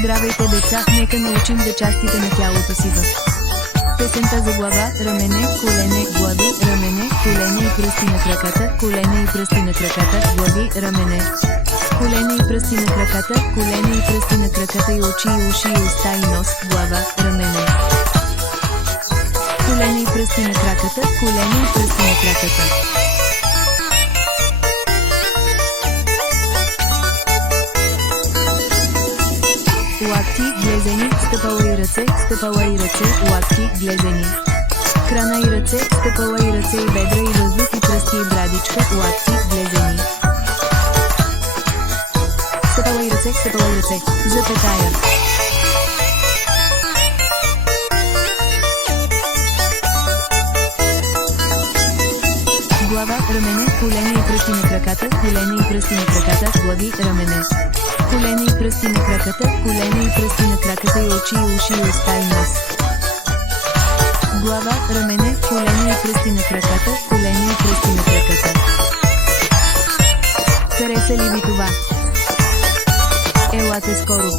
Здравейте, деца, нека научим за частите на тялото си в песента за глава, рамене, колене, глави, рамене, колене и пръсти на краката, колене и пръсти на краката, глави, рамене, колене и пръсти на краката, колене и пръсти на краката и очи и уши и уста и нос, глава, рамене, колене и пръсти на краката, колене и пръсти на краката. Лакти, глезени, стъпала и ръце, лакти, глезени. Крана и ръце, стъпала и ръце и бедра и въздух и пръсти и брадичка, лакти, глезени. Стъпала и ръце, запетая. Глава, рамене, колене и пръсти на краката, колене и пръсти на краката, глави, рамене. Колене и пръсти на краката, колене и пръсти на краката и очи и уши и уста и нос. Глава, рамене, колене и пръсти на краката, колене и пръсти на краката. Хареса ли ви това? Елате скоро!